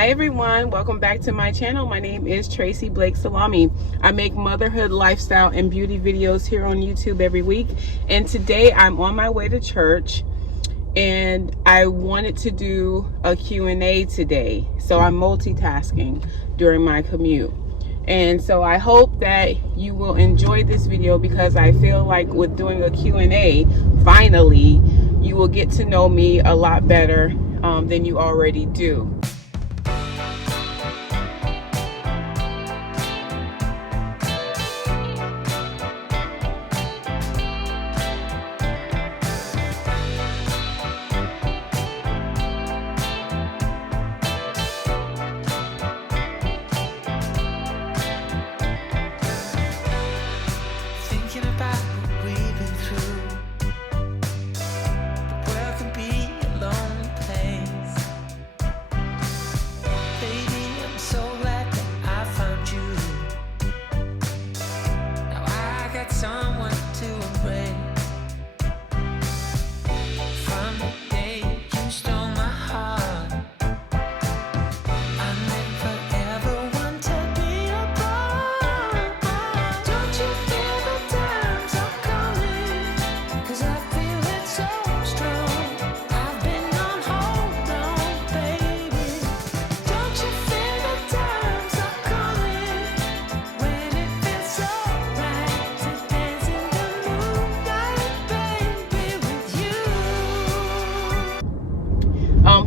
Hi everyone, welcome back to my channel. My name is Tracy Blake Salami. I make motherhood, lifestyle, and beauty videos here on YouTube every week. And today I'm on my way to church and I wanted to do a Q&A today. So I'm multitasking during my commute. And so I hope that you will enjoy this video because I feel like with doing a Q&A, finally, you will get to know me a lot better than you already do.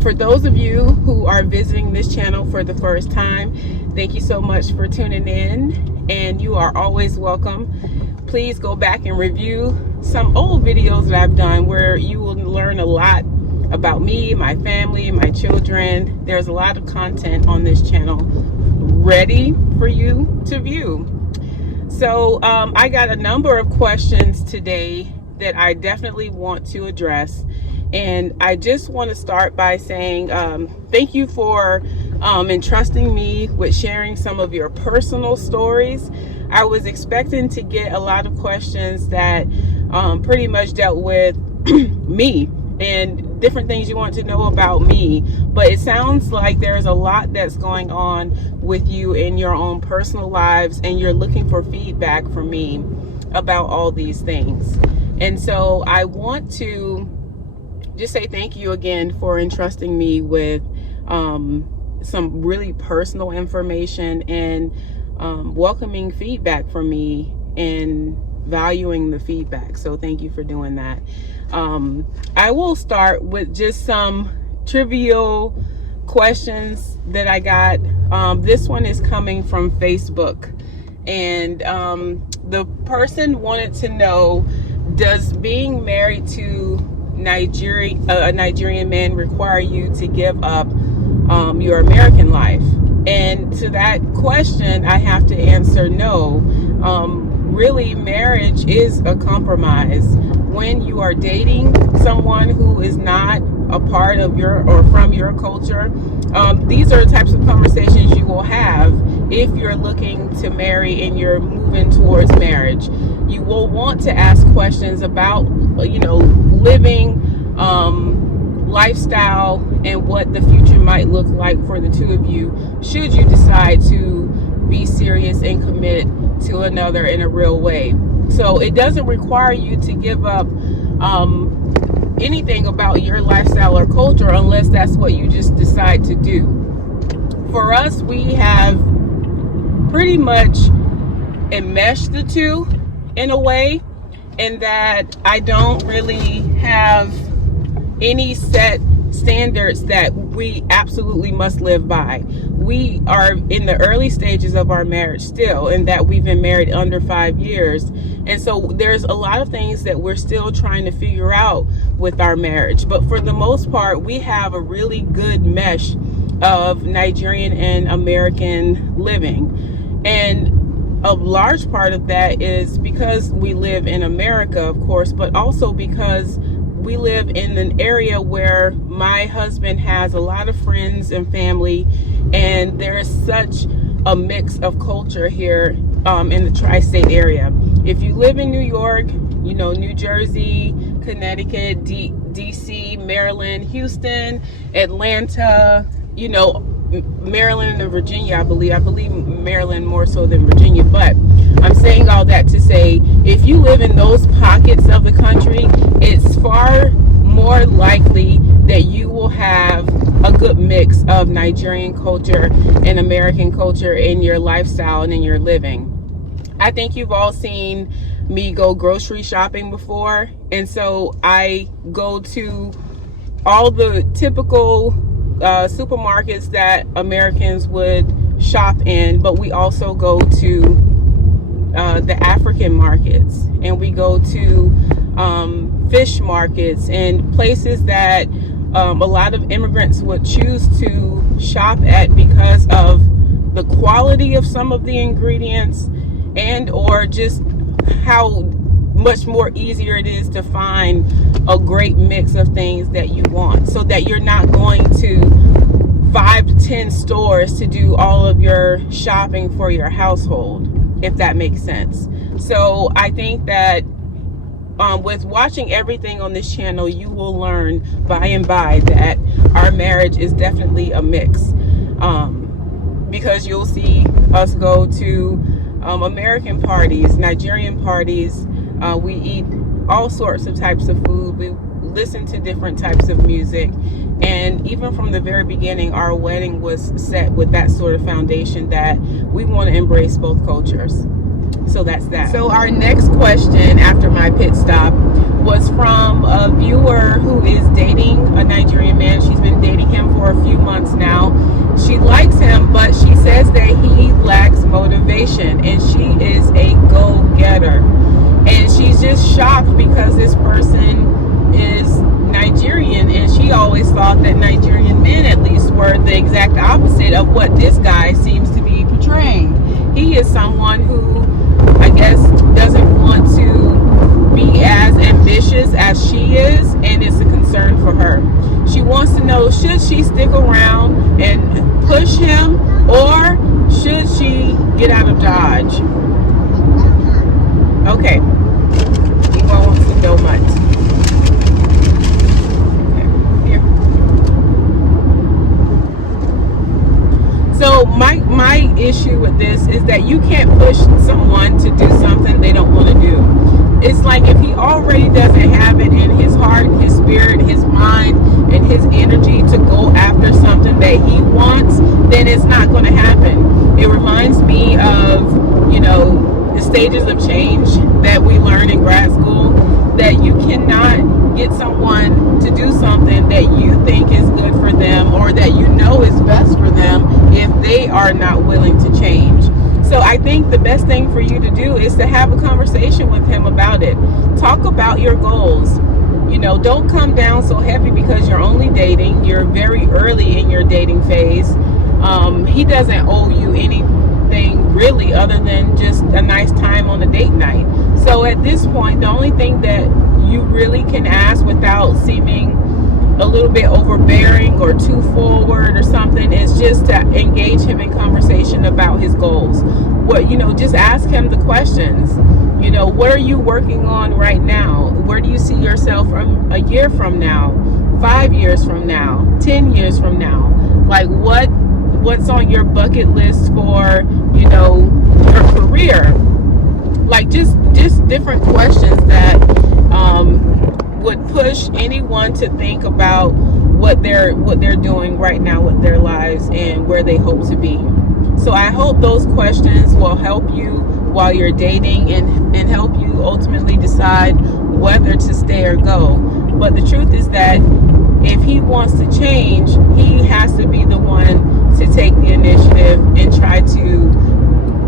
For those of you who are visiting this channel for the first time, thank you so much for tuning in, and you are always welcome. Please go back and review some old videos that I've done where you will learn a lot about me, my family, my children. There's a lot of content on this channel ready for you to view. So I got a number of questions today that I definitely want to address. And I just want to start by saying thank you for entrusting me with sharing some of your personal stories. I was expecting to get a lot of questions that pretty much dealt with me and different things you want to know about me. But it sounds like there's a lot that's going on with you in your own personal lives, and you're looking for feedback from me about all these things. And so I want to just say thank you again for entrusting me with some really personal information and welcoming feedback from me and valuing the feedback. So thank you for doing that. I will start with just some trivial questions that I got. This one is coming from Facebook, and the person wanted to know, does being married to a Nigerian man require you to give up your American life? And to that question, I have to answer no. Really, marriage is a compromise. When you are dating someone who is not a part of your or from your culture, these are the types of conversations you will have if you're looking to marry and you're moving towards marriage. You will want to ask questions about, living, lifestyle, and what the future might look like for the two of you should you decide to be serious and commit to another in a real way. So it doesn't require you to give up anything about your lifestyle or culture unless that's what you just decide to do. For us, we have pretty much enmeshed the two in a way, in that I don't really have any set standards that we absolutely must live by. We are in the early stages of our marriage still, in that we've been married under 5 years. And so there's a lot of things that we're still trying to figure out with our marriage. But for the most part, we have a really good mesh of Nigerian and American living. And a large part of that is because we live in America, of course, but also because we live in an area where my husband has a lot of friends and family, and there is such a mix of culture here in the tri-state area. If you live in New York, New Jersey, Connecticut, DC, Maryland, Houston, Atlanta, Maryland and Virginia, I believe Maryland more so than Virginia. But I'm saying all that to say, if you live in those pockets of the country, it's far more likely that you will have a good mix of Nigerian culture and American culture in your lifestyle and in your living. I think you've all seen me go grocery shopping before, and so I go to all the typical supermarkets that Americans would shop in, but we also go to the African markets, and we go to fish markets and places that a lot of immigrants would choose to shop at because of the quality of some of the ingredients, and or just how much more easier it is to find a great mix of things that you want, so that you're not going to 5 to 10 stores to do all of your shopping for your household, if that makes sense. So I think that with watching everything on this channel, you will learn by and by that our marriage is definitely a mix, because you'll see us go to American parties, Nigerian parties. We eat all sorts of types of food. We listen to different types of music. And even from the very beginning, our wedding was set with that sort of foundation that we want to embrace both cultures. So that's that. So our next question after my pit stop was from a viewer who is dating a Nigerian man. She's been dating him for a few months now. She likes him, but she says that he lacks motivation, and she is a go-getter. And she's just shocked because this person is Nigerian, and she always thought that Nigerian men at least were the exact opposite of what this guy seems to be portraying. He is someone who, I guess, doesn't want to be as ambitious as she is, and it's a concern for her. She wants to know, should she stick around and push him, or should she get out of Dodge? Okay, Eva wants to know much. Okay, here. So my issue with this is that you can't push someone to do something they don't want to do. It's like if he already doesn't have it in his heart, his spirit, his mind, and his energy to go after something that he wants, then it's not going to happen. It reminds me of, you know, the stages of change that we learn in grad school, that you cannot get someone to do something that you think is good for them or that you know is best for them if they are not willing to change. So I think the best thing for you to do is to have a conversation with him about it. Talk about your goals. You know, don't come down so heavy because you're only dating. You're very early in your dating phase. He doesn't owe you anything really other than just a nice time on a date night. So at this point, the only thing that you really can ask without seeming a little bit overbearing or too forward or something is just to engage him in conversation about his goals. What, you know, just ask him the questions. You know, what are you working on right now? Where do you see yourself from a year from now, 5 years from now, 10 years from now? Like what's on your bucket list for, you know, your career? Like just different questions that would push anyone to think about what they're doing right now with their lives and where they hope to be. So I hope those questions will help you while you're dating and help you ultimately decide whether to stay or go. But the truth is that if he wants to change, he has to be the one to take the initiative and try to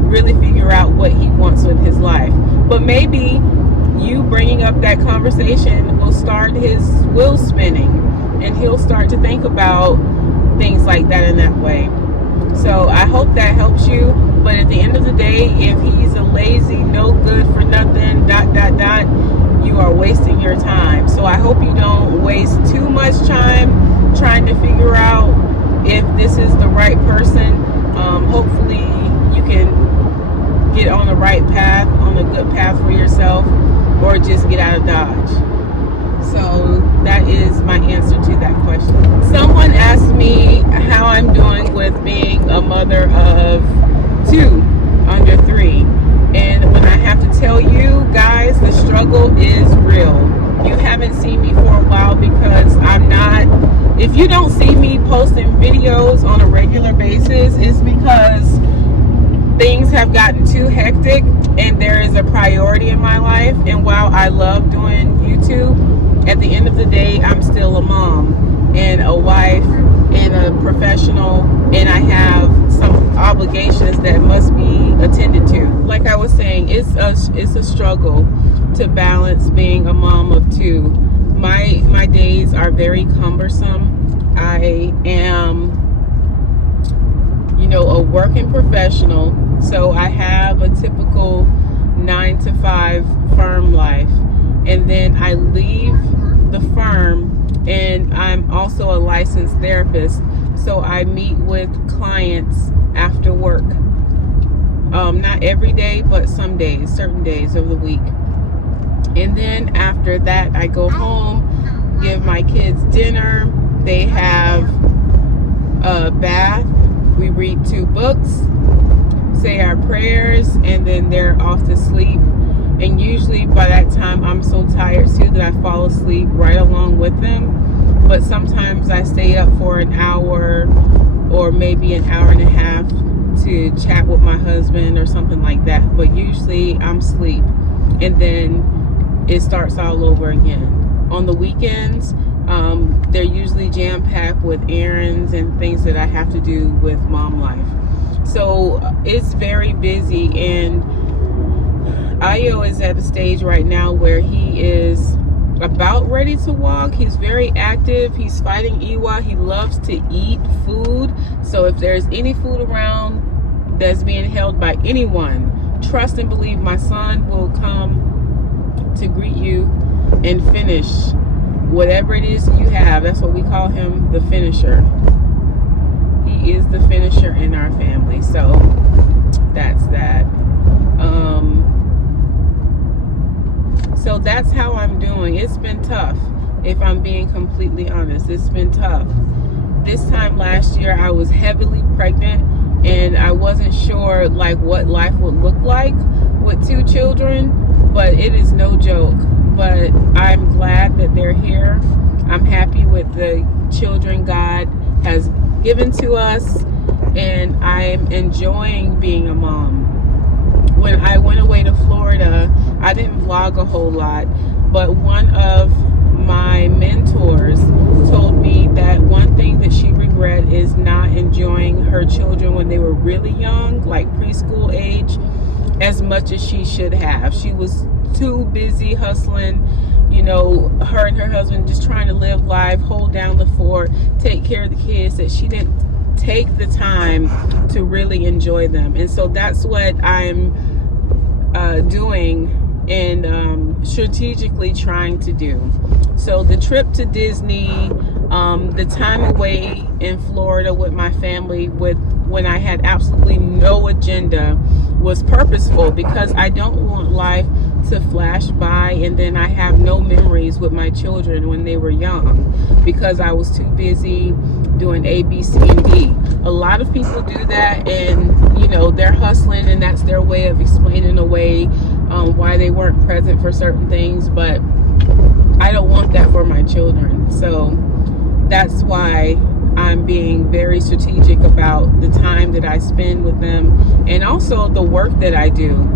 really figure out what he wants with his life. But maybe you bringing up that conversation will start his wheels spinning, and he'll start to think about things like that in that way. So I hope that helps you. But at the end of the day, if he's a lazy, no good for nothing, ... you are wasting your time. So I hope you don't waste too much time trying to figure out if this is the right person. Hopefully you can get on the right path, on a good path for yourself, or just get out of Dodge. So that is my answer to that question. Someone asked me how I'm doing with being a mother of 2 under 3. And when I have to tell you guys, the struggle is real. You haven't seen me for a while because I'm not, if you don't see me posting videos on a regular basis, it's because things have gotten too hectic and there is a priority in my life. And while I love doing YouTube, at the end of the day, I'm still a mom and a wife and a professional, and I have some obligations that must be attended to. Like I was saying, it's a struggle to balance being a mom of 2. My days are very cumbersome. I am, a working professional, so I have a typical 9 to 5 firm life, and then I leave the firm, and I'm also a licensed therapist, so I meet with clients after work. Not every day, but some days, certain days of the week. And then after that, I go home, give my kids dinner. They have a bath. We read 2 books, say our prayers, and then they're off to sleep. And usually by that time, I'm so tired too that I fall asleep right along with them. But sometimes I stay up for an hour or maybe an hour and a half to chat with my husband or something like that. But usually I'm asleep, and then it starts all over again. On the weekends, they're usually jam-packed with errands and things that I have to do with mom life. So it's very busy, and Ayo is at a stage right now where he is about ready to walk. He's very active. He's fighting Iwa. He loves to eat food. So if there's any food around that's being held by anyone, trust and believe my son will come to greet you and finish whatever it is you have. That's what we call him, the finisher. He is the finisher in our family. So that's that. So that's how I'm doing. It's been tough, if I'm being completely honest. It's been tough. This time last year, I was heavily pregnant, and I wasn't sure what life would look like with 2 children, but it is no joke. But I'm glad that they're here. I'm happy with the children God has given to us, and I'm enjoying being a mom. When I went away to Florida, I didn't vlog a whole lot, but one of my mentors told me that one thing that she regret is not enjoying her children when they were really young, like preschool age, as much as she should have. She was too busy hustling, her and her husband just trying to live life, hold down the fort, take care of the kids, that she didn't take the time to really enjoy them. And so that's what I'm doing and strategically trying to do. So the trip to Disney, the time away in Florida with my family when I had absolutely no agenda was purposeful, because I don't want life to flash by and then I have no memories with my children when they were young, because I was too busy doing A, B, C, and D. A lot of people do that, and they're hustling, and that's their way of explaining away why they weren't present for certain things. But I don't want that for my children. So that's why I'm being very strategic about the time that I spend with them, and also the work that I do.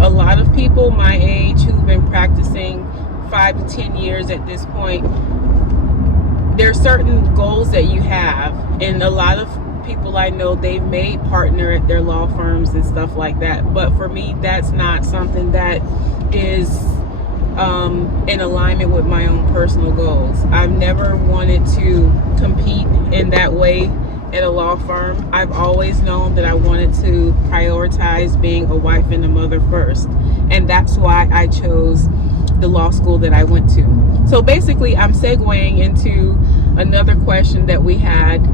A lot of people my age who've been practicing 5 to 10 years at this point, there are certain goals that you have, and a lot of people I know, they've made partner at their law firms and stuff like that. But for me, that's not something that is in alignment with my own personal goals. I've never wanted to compete in that way at a law firm. I've always known that I wanted to prioritize being a wife and a mother first, and that's why I chose the law school that I went to. So basically, I'm segueing into another question that we had,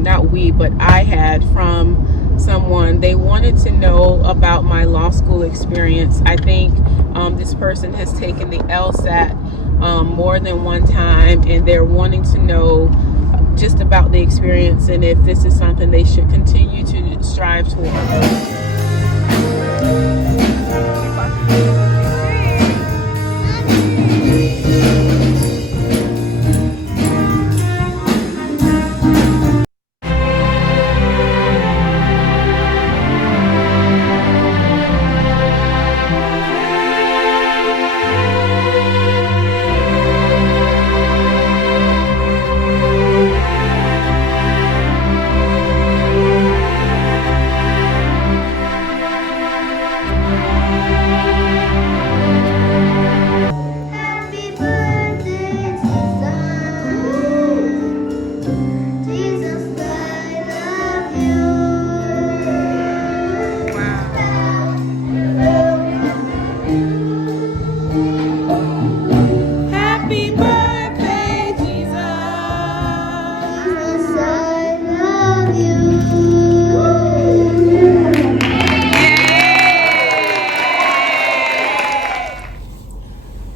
not we, but I had from someone. They wanted to know about my law school experience. I think This person has taken the LSAT more than one time, and they're wanting to know just about the experience and if this is something they should continue to strive toward.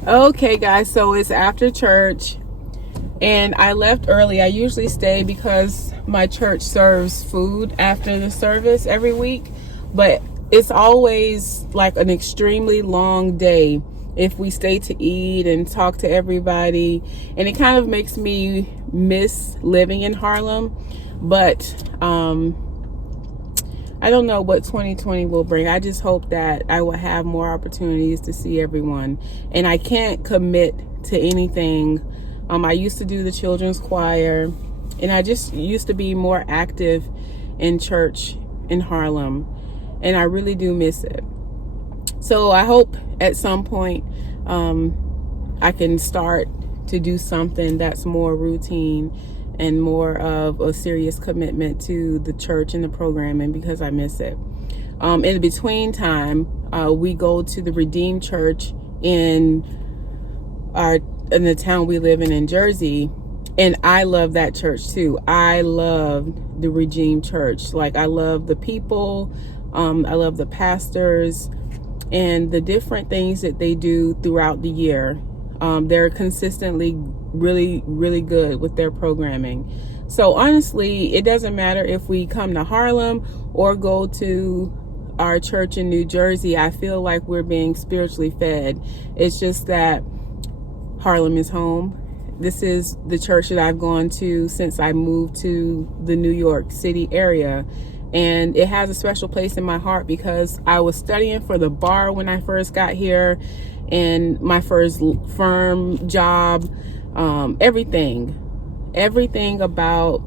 Okay guys, so it's after church and I left early. I usually stay because my church serves food after the service every week, but it's always like an extremely long day if we stay to eat and talk to everybody, and it kind of makes me miss living in Harlem. But I don't know what 2020 will bring. I just hope that I will have more opportunities to see everyone. And I can't commit to anything. I used to do the children's choir, and I just used to be more active in church in Harlem. And I really do miss it. So I hope at some point I can start to do something that's more routine and more of a serious commitment to the church and the programming, because I miss it. In the between time, we go to the Redeemed Church in the town we live in Jersey, and I love that church too. I love the Redeemed Church. Like, I love the people, I love the pastors, and the different things that they do throughout the year. They're consistently really, really good with their programming. So honestly, it doesn't matter if we come to Harlem or go to our church in New Jersey. I feel like we're being spiritually fed. It's just that Harlem is home. This is the church that I've gone to since I moved to the New York City area. And it has a special place in my heart because I was studying for the bar when I first got here, and my first firm job, everything about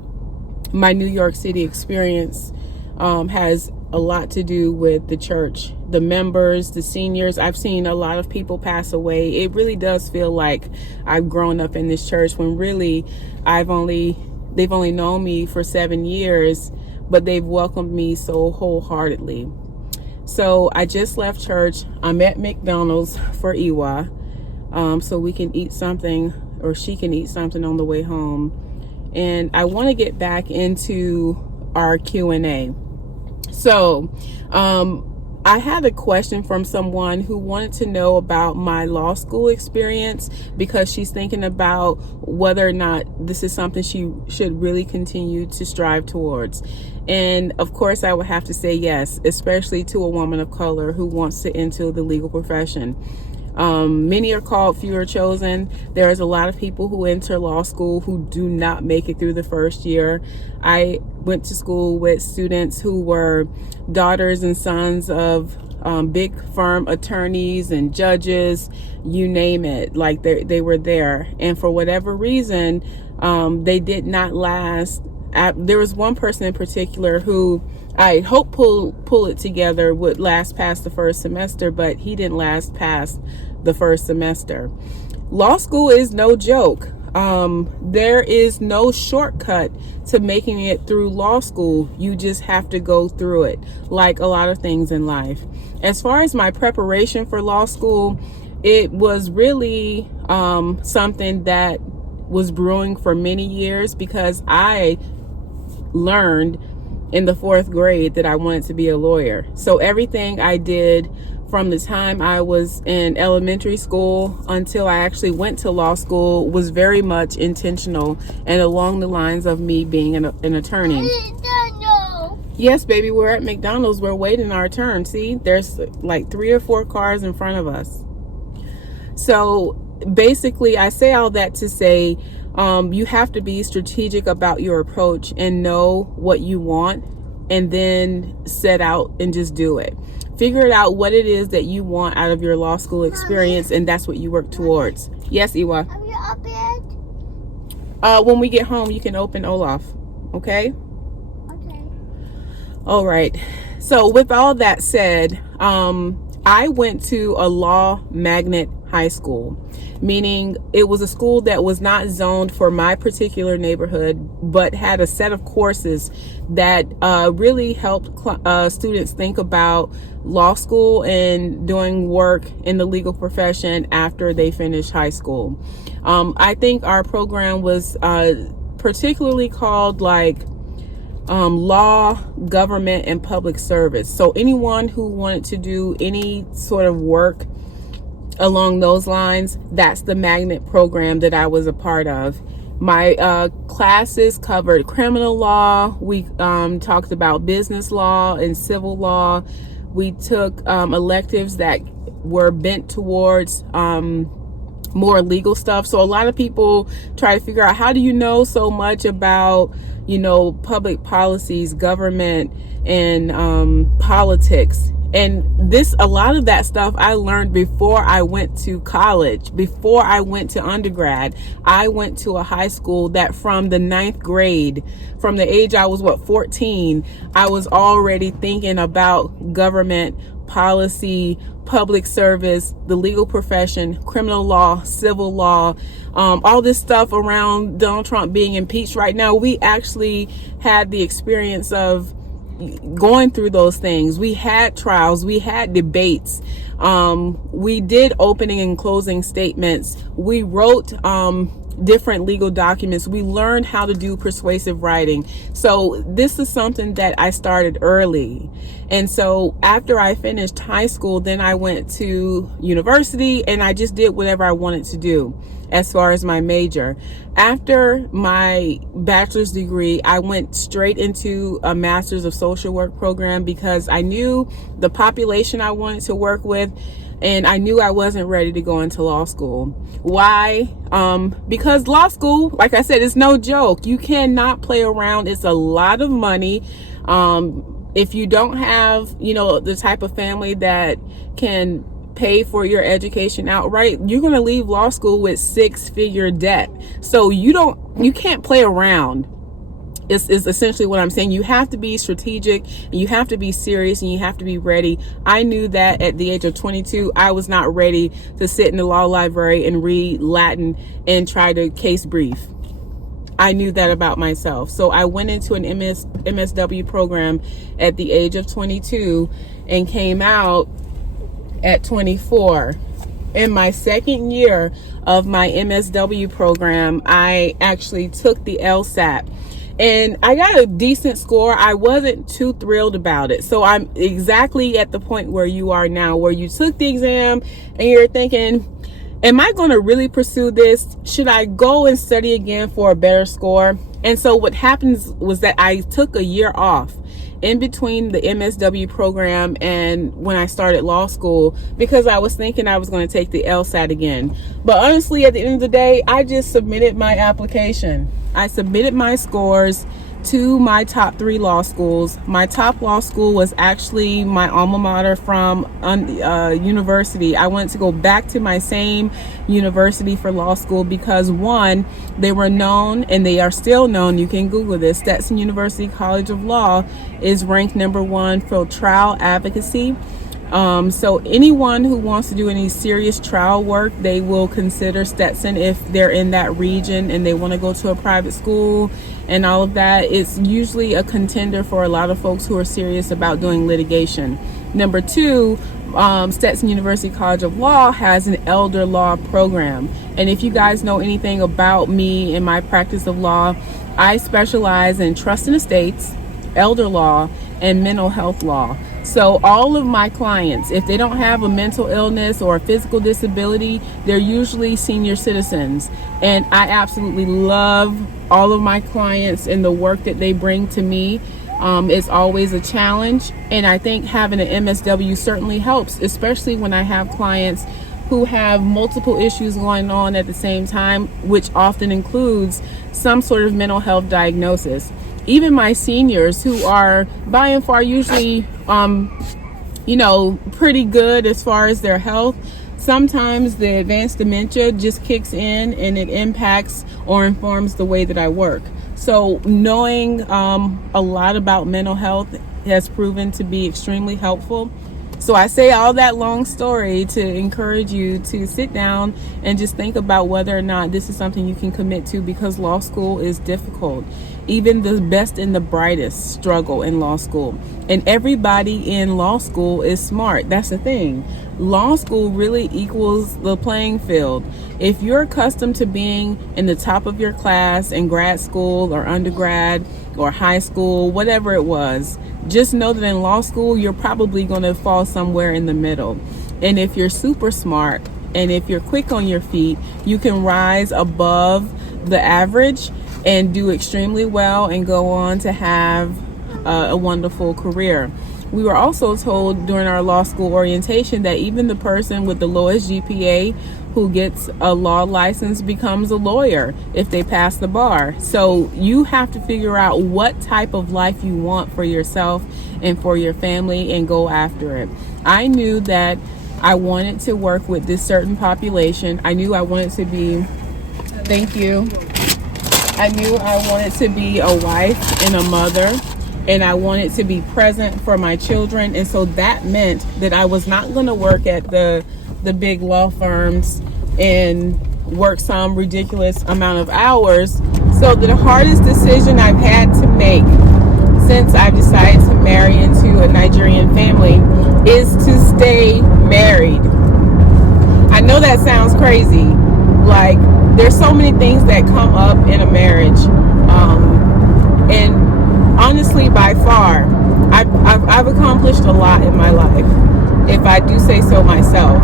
my New York City experience has a lot to do with the church, the members, the seniors. I've seen a lot of people pass away. It really does feel like I've grown up in this church when really they've only known me for 7 years, but they've welcomed me so wholeheartedly. So I just left church. I'm at McDonald's for Iwa, so we can eat something, or she can eat something on the way home. And I want to get back into our Q&A. So I had a question from someone who wanted to know about my law school experience, because she's thinking about whether or not this is something she should really continue to strive towards. And of course, I would have to say yes, especially to a woman of color who wants to enter the legal profession. Many are called, few are chosen. There is a lot of people who enter law school who do not make it through the first year. I went to school with students who were daughters and sons of big firm attorneys and judges, you name it. Like, they were there, and for whatever reason, they did not last. There was one person in particular who I hope pull it together would last past the first semester, but he didn't last past the first semester. Law school is no joke. There is no shortcut to making it through law school. You just have to go through it, like a lot of things in life. As far as my preparation for law school, it was really something that was brewing for many years, because I learned in the 4th grade that I wanted to be a lawyer. So everything I did from the time I was in elementary school until I actually went to law school was very much intentional and along the lines of me being an attorney. Yes, baby, we're at McDonald's. We're waiting our turn. See, there's like 3 or 4 cars in front of us. So basically, I say all that to say you have to be strategic about your approach and know what you want, and then set out and just do it. Figure it out what it is that you want out of your law school experience, and that's what you work towards. Yes, Iwa. Are you up yet? When we get home, you can open Olaf. Okay? Okay. All right. So with all that said, I went to a law magnet high school, meaning it was a school that was not zoned for my particular neighborhood, but had a set of courses that really helped students think about law school and doing work in the legal profession after they finished high school. I think our program was particularly called law, government, and public service. So anyone who wanted to do any sort of work along those lines, that's the magnet program that I was a part of. My classes covered criminal law. We talked about business law and civil law. We took electives that were bent towards more legal stuff. So a lot of people try to figure out, how do you know so much about, public policies, government, and politics? And a lot of that stuff I learned before I went to college, before I went to undergrad. I went to a high school that from the 9th grade, from the age I was 14, I was already thinking about government, policy, public service, the legal profession, criminal law, civil law, all this stuff around Donald Trump being impeached right now. We actually had the experience of going through those things. We had trials, we had debates, we did opening and closing statements, we wrote different legal documents, we learned how to do persuasive writing. So this is something that I started early. And so after I finished high school, then I went to university and I just did whatever I wanted to do as far as my major. After my bachelor's degree, I went straight into a master's of social work program because I knew the population I wanted to work with, and I knew I wasn't ready to go into law school. Why? Because law school, like I said, is no joke. You cannot play around. It's a lot of money. If you don't have, the type of family that can pay for your education outright, you're going to leave law school with 6-figure debt. So you can't play around. Is essentially what I'm saying. You have to be strategic, and you have to be serious, and you have to be ready. I knew that at the age of 22, I was not ready to sit in the law library and read Latin and try to case brief. I knew that about myself. So I went into an MSW program at the age of 22 and came out at 24. In my second year of my MSW program, I actually took the LSAT. And I got a decent score. I wasn't too thrilled about it. So I'm exactly at the point where you are now, where you took the exam and you're thinking, am I going to really pursue this? Should I go and study again for a better score? And so what happens was that I took a year off in between the MSW program and when I started law school, because I was thinking I was going to take the LSAT again. But honestly, at the end of the day, I just submitted my application. I submitted my scores to my top 3 law schools. My top law school was actually my alma mater from university. I wanted to go back to my same university for law school because, one, they were known, and they are still known. You can Google this. Stetson University College of Law is ranked number 1 for trial advocacy. So anyone who wants to do any serious trial work, they will consider Stetson if they're in that region and they want to go to a private school and all of that. It's usually a contender for a lot of folks who are serious about doing litigation. Number 2, Stetson University College of Law has an elder law program. And if you guys know anything about me and my practice of law, I specialize in trust and estates, elder law, and mental health law. So all of my clients, if they don't have a mental illness or a physical disability, they're usually senior citizens. And I absolutely love all of my clients and the work that they bring to me. It's always a challenge. And I think having an MSW certainly helps, especially when I have clients who have multiple issues going on at the same time, which often includes some sort of mental health diagnosis. Even my seniors, who are by and far usually, pretty good as far as their health, sometimes the advanced dementia just kicks in and it impacts or informs the way that I work. So knowing a lot about mental health has proven to be extremely helpful. So I say all that long story to encourage you to sit down and just think about whether or not this is something you can commit to, because law school is difficult. Even the best and the brightest struggle in law school. And everybody in law school is smart. That's the thing. Law school really equals the playing field. If you're accustomed to being in the top of your class in grad school or undergrad or high school, whatever it was, just know that in law school, you're probably going to fall somewhere in the middle. And if you're super smart and if you're quick on your feet, you can rise above the average and do extremely well and go on to have a wonderful career. We were also told during our law school orientation that even the person with the lowest GPA who gets a law license becomes a lawyer if they pass the bar. So you have to figure out what type of life you want for yourself and for your family and go after it. I knew that I wanted to work with this certain population. I knew I wanted to be, thank you. I knew I wanted to be a wife and a mother, and I wanted to be present for my children. And so that meant that I was not going to work at the big law firms and work some ridiculous amount of hours. So the hardest decision I've had to make since I've decided to marry into a Nigerian family is to stay married. I know that sounds crazy. Like, there's so many things that come up in a marriage. And honestly, by far, I've accomplished a lot in my life, if I do say so myself.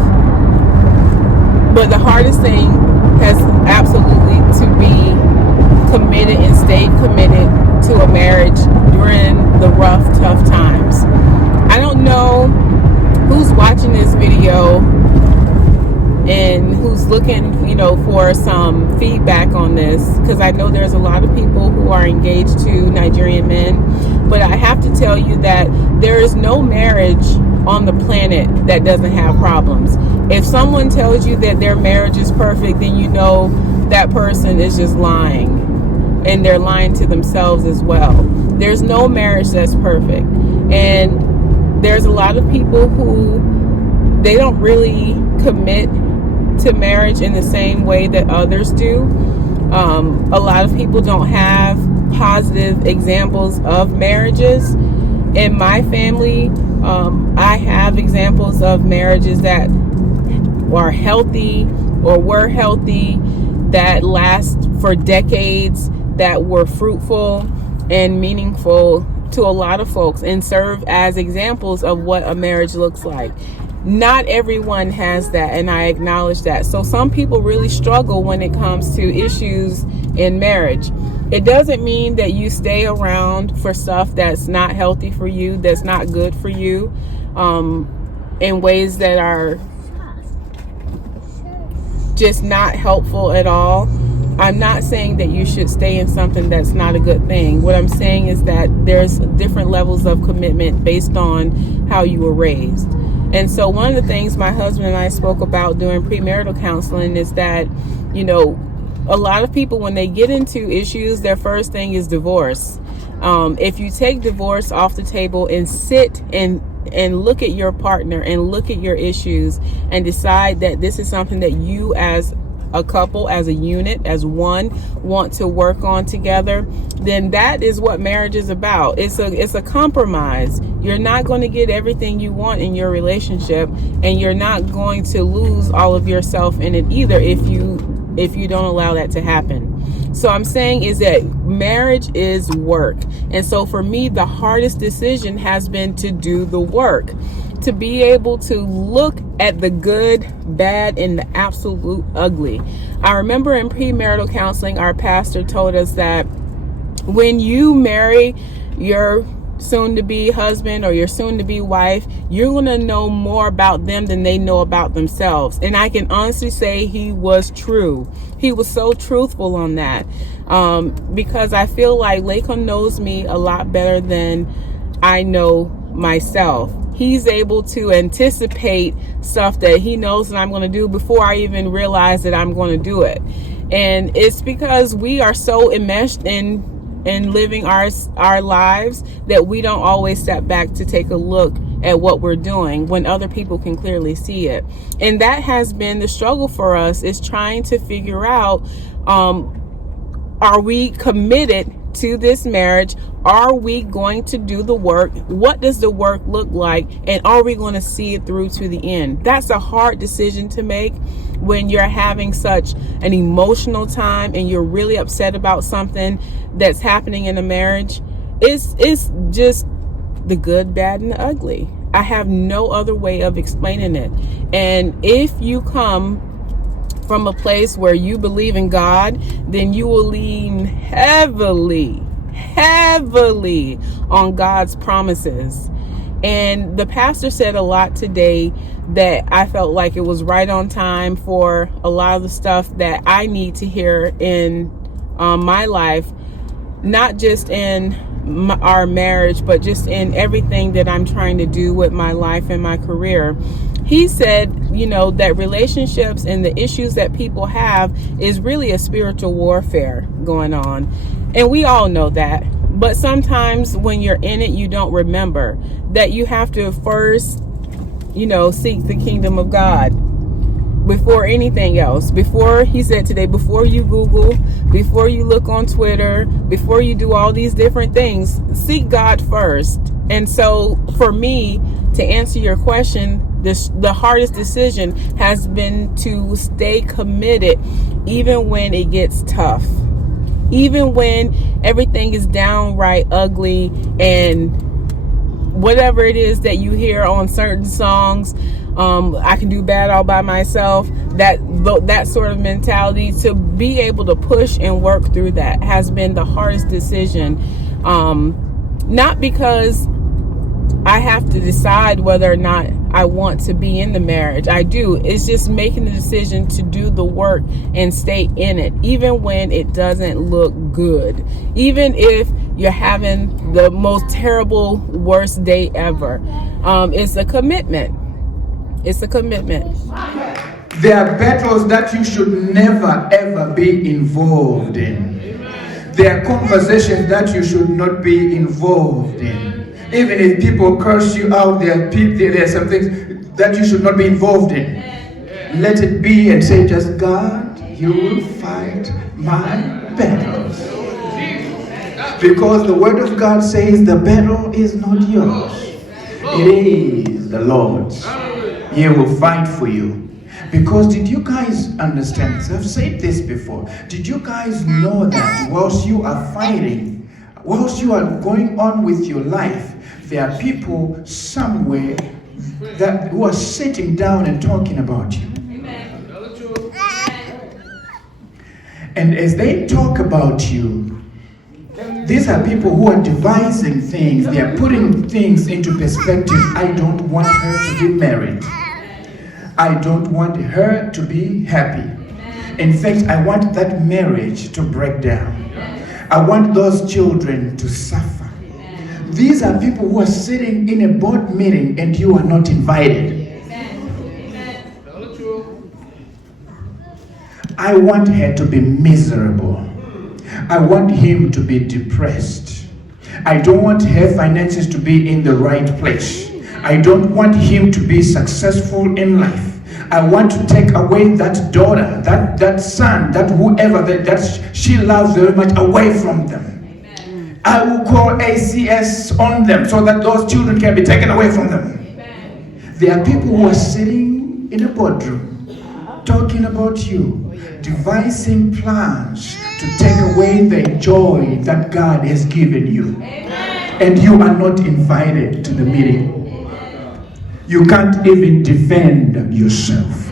But the hardest thing has absolutely to be committed and stayed committed to a marriage during the rough, tough times. I don't know who's watching this video and who's looking, for some feedback on this, because I know there's a lot of people who are engaged to Nigerian men, but I have to tell you that there is no marriage on the planet that doesn't have problems. If someone tells you that their marriage is perfect, then you know that person is just lying, and they're lying to themselves as well. There's no marriage that's perfect, and there's a lot of people who they don't really commit to marriage in the same way that others do. A lot of people don't have positive examples of marriages. In my family, I have examples of marriages that are healthy or were healthy, that last for decades, that were fruitful and meaningful to a lot of folks and serve as examples of what a marriage looks like. Not everyone has that, and I acknowledge that. So some people really struggle when it comes to issues in marriage. It doesn't mean that you stay around for stuff that's not healthy for you, that's not good for you, in ways that are just not helpful at all. I'm not saying that you should stay in something that's not a good thing. What I'm saying is that there's different levels of commitment based on how you were raised. And so one of the things my husband and I spoke about during premarital counseling is that, a lot of people, when they get into issues, their first thing is divorce. If you take divorce off the table and sit and look at your partner and look at your issues and decide that this is something that you as a couple, as a unit, as one, want to work on together, then that is what marriage is about. It's a compromise. You're not going to get everything you want in your relationship, and you're not going to lose all of yourself in it either if if you don't allow that to happen. So I'm saying is that marriage is work. And so for me, the hardest decision has been to do the work, to be able to look at the good, bad, and the absolute ugly. I remember in premarital counseling, our pastor told us that when you marry your soon-to-be husband or your soon-to-be wife, you're going to know more about them than they know about themselves. And I can honestly say he was true. He was so truthful on that, because I feel like Lakeland knows me a lot better than I know myself. He's able to anticipate stuff that he knows that I'm going to do before I even realize that I'm going to do it. And it's because we are so enmeshed in living our lives that we don't always step back to take a look at what we're doing when other people can clearly see it. And that has been the struggle for us, is trying to figure out, are we committed to this marriage? Are we going to do the work? What does the work look like? And are we going to see it through to the end? That's a hard decision to make when you're having such an emotional time and you're really upset about something that's happening in a marriage. It's just the good, bad, and the ugly. I have no other way of explaining it. And if you come from a place where you believe in God, then you will lean heavily on God's promises. And the pastor said a lot today that I felt like it was right on time for a lot of the stuff that I need to hear in my life, not just in our marriage, but just in everything that I'm trying to do with my life and my career. He said, that relationships and the issues that people have is really a spiritual warfare going on. And we all know that. But sometimes when you're in it, you don't remember that you have to first, seek the kingdom of God before anything else. Before, he said today, before you Google, before you look on Twitter, before you do all these different things, seek God first. And so for me, to answer your question, the hardest decision has been to stay committed even when it gets tough, even when everything is downright ugly and whatever it is that you hear on certain songs, I can do bad all by myself, that sort of mentality. To be able to push and work through that has been the hardest decision, not because I have to decide whether or not I want to be in the marriage. I do. It's just making the decision to do the work and stay in it, even when it doesn't look good. Even if you're having the most terrible, worst day ever. It's a commitment. It's a commitment. There are battles that you should never, ever be involved in. There are conversations that you should not be involved in. Even if people curse you out, there are some things that you should not be involved in. Let it be and say, just God, you will fight my battles. Because the word of God says the battle is not yours. It is the Lord's. He will fight for you. Because did you guys understand this? I've said this before. Did you guys know that whilst you are fighting, whilst you are going on with your life, there are people somewhere who are sitting down and talking about you. Amen. And as they talk about you, these are people who are devising things. They are putting things into perspective. I don't want her to be married. I don't want her to be happy. In fact, I want that marriage to break down. I want those children to suffer. These are people who are sitting in a board meeting and you are not invited. I want her to be miserable. I want him to be depressed. I don't want her finances to be in the right place. I don't want him to be successful in life. I want to take away that daughter, that son, that whoever that she loves very much away from them. I will call ACS on them so that those children can be taken away from them. There are people who are sitting in a boardroom talking about you, devising plans to take away the joy that God has given you. And you are not invited to the meeting. You can't even defend yourself.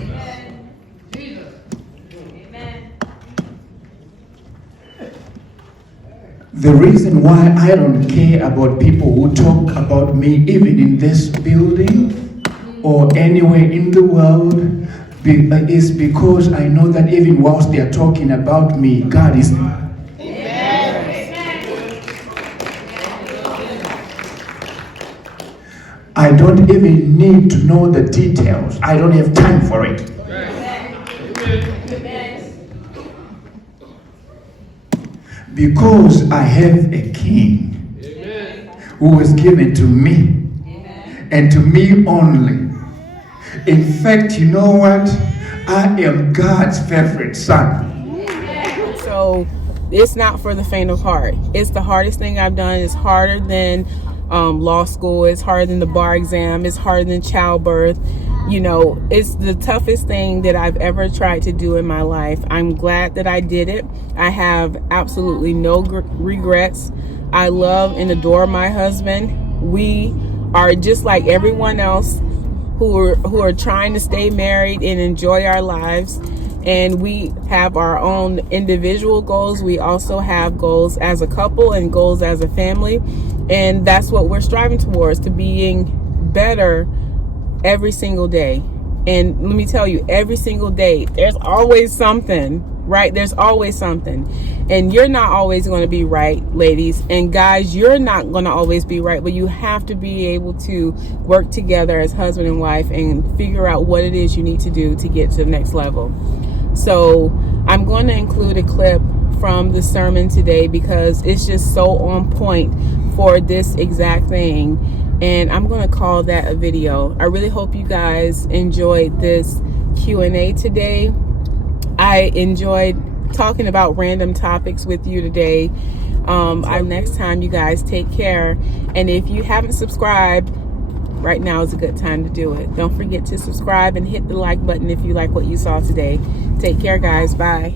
The reason why I don't care about people who talk about me, even in this building or anywhere in the world, is because I know that even whilst they are talking about me, God is. I don't even need to know the details. I don't have time for it. Because I have a king who was given to me and to me only. In fact, you know what? I am God's favorite son. So it's not for the faint of heart. It's the hardest thing I've done. It's harder than law school. It's harder than the bar exam. It's harder than childbirth. You know, it's the toughest thing that I've ever tried to do in my life. I'm glad that I did it. I have absolutely no regrets. I love and adore my husband. We are just like everyone else who are trying to stay married and enjoy our lives. And we have our own individual goals. We also have goals as a couple and goals as a family. And that's what we're striving towards, to being better every single day. And let me tell you, every single day, there's always something, right? There's always something. And you're not always going to be right, ladies. And guys, you're not going to always be right, but you have to be able to work together as husband and wife and figure out what it is you need to do to get to the next level. So I'm going to include a clip from the sermon today because it's just so on point for this exact thing. And I'm going to call that a video. I really hope you guys enjoyed this Q&A today. I enjoyed talking about random topics with you today. Next time, you guys take care. And if you haven't subscribed, right now is a good time to do it. Don't forget to subscribe and hit the like button if you like what you saw today. Take care, guys. Bye.